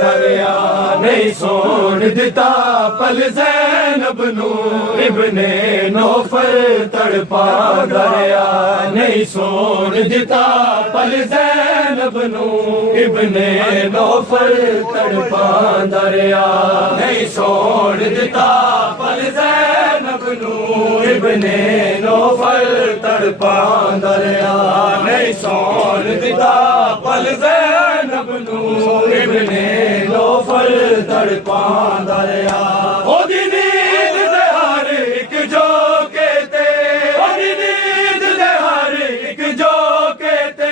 दरिया नहीं सोन दिता पल ज़ैनब नू इब्ने नौफल तड़पा दरिया नहीं सोन दिता पल ज़ैनब नू इब्ने नौफल तड़पा दरिया नहीं सोन दिता पल ज़ैनब नू इब्ने नौफल तड़पा दरिया नहीं सोन दिता पल ज़ैनब नू इब्ने नौफल तड़पा दरिया ओदी नींद दे हर एक झोंके ते ओदी नींद दे हर एक झोंके ते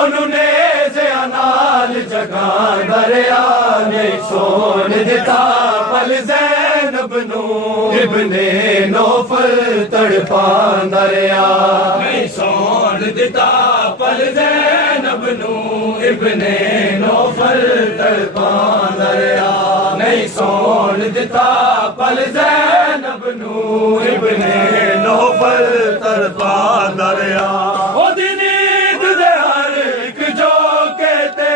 ओनू नेज़े नाल जगा दरिया नहीं सोन दिता पल ज़ैनब नू इब्ने नौफल तड़पा दरिया नहीं सोन दिता पल ज़ैनब नू इब्ने नौफल तड़पा दरिया नहीं सोन दिता पल ज़ैनब नू इब्ने नौफल तड़पा दरिया ओदी नींद दे हर एक झोंके ते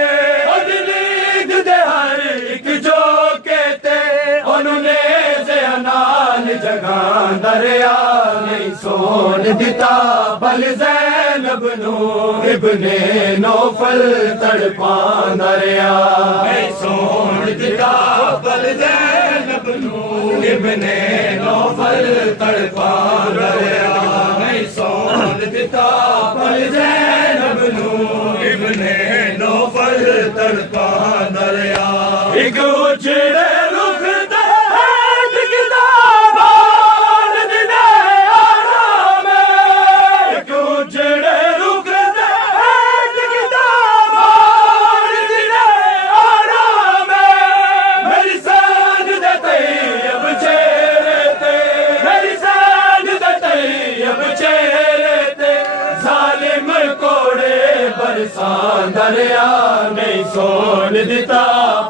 ओदी नींद दे हर एक झोंके ते ओनू नेज़े नाल जगा दरिया नहीं सोन दिता पल ज़ैनब नू इब्ने नौफल तड़पा दरिया नहीं सोन दिता पल ज़ैनब नू इब्ने नौफल तड़पा दरिया नहीं सोन दिता पल ज़ैनब नू इब्ने नौफल तड़पा दरिया एक उजड़े रुख ते दिखदा बाल दिने आराम एक उजड़े रुख ते दिखदा बाल दिने आराम मेरी साथ दे तैयब चेहरे ते मेरी साथ दे तैयब चेहरे ते जालिम कोड़े बरसा दरिया नहीं सोन दिता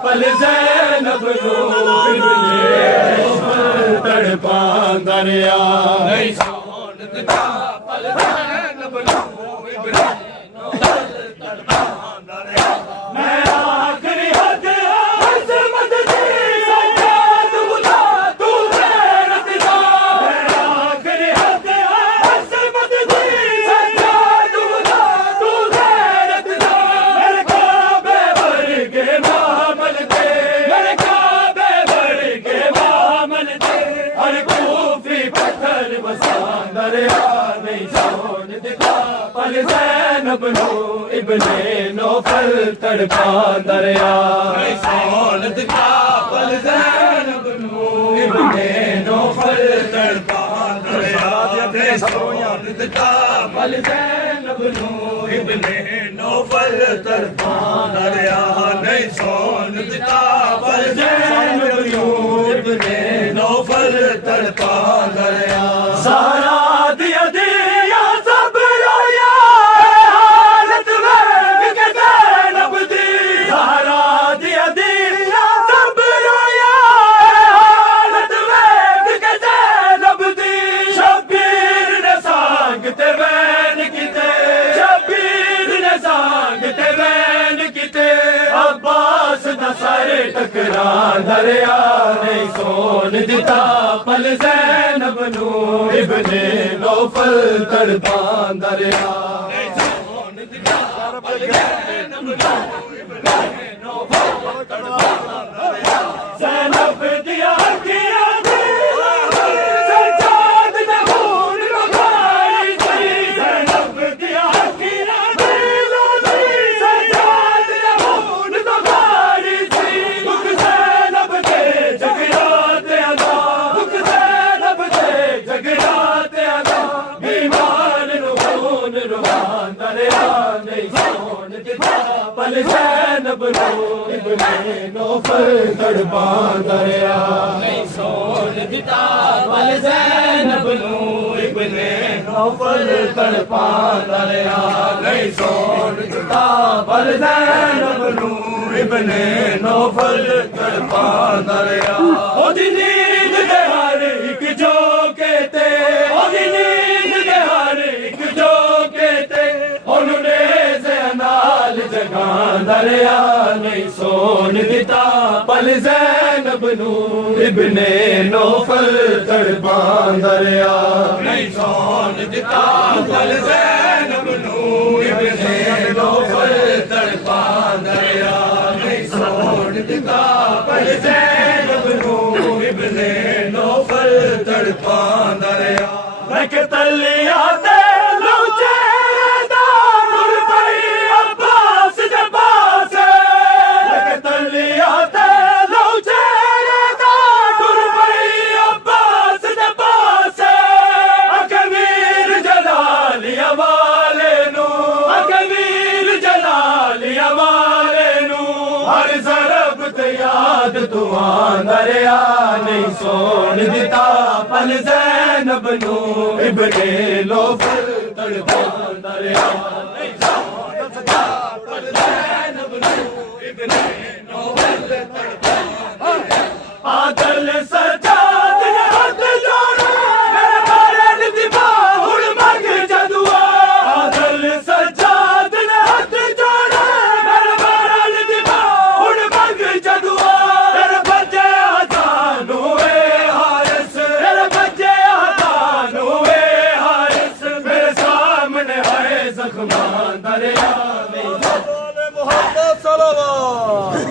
पल ज़ैनब नू इब्ने नौफल तड़पा दरिया नहीं सोन दिता पल ज़ैनब नू इब्ने नौफल तड़पा दरिया मैं आखिरी हद अज़मत दी सजाद बुला तू गैरत दा मैं आखिरी हद अज़मत दी सजाद बुला तू गैरत दा मेरे काबे वर्गे मामल दे मेरे काबे वर्गे मामल दे हर कूफी पत्थर बसा दरिया नहीं सोन दिता पल ज़ैनब नू इब्ने नौफल तड़पा दरिया नहीं सोन दिता पल ज़ैनब नू इब्ने नौफल तड़पा दरिया नहीं सोन दिता पल ज़ैनब नू इब्ने नौफल तड़पा दरिया नहीं सोन दिता पल ज़ैनब नू इब्ने नौफल तड़पा दरिया ज़हरा दिया दिया सब रोया हालत वेख के ज़ैनब दी ज़हरा दिया दिया सब रोया हालत वेख के ज़ैनब दी शबीर ने सांग ते वैन किते शबीर ने सांग ते वैन किते अब्बास दा सर टकरा दरिया नहीं सोन दिता पल ज़ैनब नू इब्ने नौफल तड़पा दरिया नहीं सोन दिता पल ज़ैनब नू इब्ने नौफल तड़पा दरिया ज़ैनब दिया अखियां दी सजाद दे खून बखारी सी ज़ैनब दिया अखियां दी सजाद दे खून बखारी सी दुख ज़ैनब दे जगराते अदा दुख ज़ैनब दे जगराते अदा बीमार नू खून रुहान दरिया नहीं सोन दिता पल ज़ैनब नू इब्ने नौफल तड़पा दरिया नहीं सोन दिता पल ज़ैनब नू इब्ने नौफल तड़पा दरिया नहीं सोन दिता पल ज़ैनब नू इब्ने नौफल तड़पा दरिया ओदी नींद दे हर एक झोंके ते ओदी नींद दे हर एक झोंके ते ओनू नेज़े नाल जगा ਦਰਿਆ ਨਹੀਂ ਸੋਣ ਦਿੱਤਾ ਪਲ ਜ਼ੈਨਬ ਨੂੰ ਇਬਨੇ ਨੌਫਲ ਤੜਪਾਂ ਦਰਿਆ ਨਹੀਂ ਸੋਣ ਦਿੱਤਾ ਪਲ ਜ਼ੈਨਬ ਨੂੰ ਇਬਨੇ ਨੌਫਲ ਤੜਪਾਂ ਦਰਿਆ ਨਹੀਂ ਸੋਣ ਦਿੱਤਾ ਪਲ ਜ਼ੈਨਬ ਨੂੰ ਇਬਨੇ ਨੌਫਲ ਤੜਪਾਂ ਦਰਿਆ ਮੈਂ ਕਿ ਤਲਿਆ ਤੇ ਲੁਚੇ ਦਾ ਗੁਰ ਪਈ ਅੱਬਾਸ ਦੇ ਪਾਸੇ ਮੈਂ ਕਿ ਤਲਿਆ ਤੇ ਲੁਚੇ ਦਾ ਗੁਰ ਪਈ ਅੱਬਾਸ ਦੇ ਪਾਸੇ ਅਕਬੀਰ ਜਲਾਲੀਆ ਵਾਲੇ ਨੂੰ ਅਕਬੀਰ ਜਲਾਲੀਆ ਵਾਲੇ ਨੂੰ ਹਰ ਜ਼ਰਬ ਤੇ ਯਾਦ ਤੂੰ ਦਰਿਆ ਨਹੀਂ ਸੋਣ ਦਿੱਤਾ ਪਲ ਜ਼ੈਨਬ ਨੂੰ ਇਬਨੇ ਲੋਫਲ ਤੜਪਾਂ ਦਰਿਆ ਨਹੀਂ ਸੋਣ ਦਿੱਤਾ ਪਲ ਜ਼ੈਨਬ ਨੂੰ ਇਬਨੇ ਲੋਫਲ ਤੜਪਾਂ ਆਦਲ ਸਜਾਦ ਨੇ ਹੱਥ ਜੋੜੇ ਮੇਰੇ ਬਾਰੇ ਦਿਵਾ ਹੁਣ ਮੰਗ ਜਦੂਆ ਆਦਲ ਸਜਾਦ ਨੇ ਹੱਥ ਜੋੜੇ ਮੇਰੇ ਬਾਰੇ ਦਿਵਾ ਹੁਣ ਮੰਗ ਜਦੂਆ ਮੇਰੇ ਬੱਚੇ ਹਜ਼ਾਨੂੰ ਏ ਹਾਰਿਸ ਮੇਰੇ ਬੱਚੇ ਹਜ਼ਾਨੂੰ ਏ ਹਾਰਿਸ ਮੇਰੇ ਸਾਹਮਣੇ ਆਏ ਜ਼ਖਮਾਂ ਦਰਿਆ ਨਹੀਂ मोहम्मद सलवात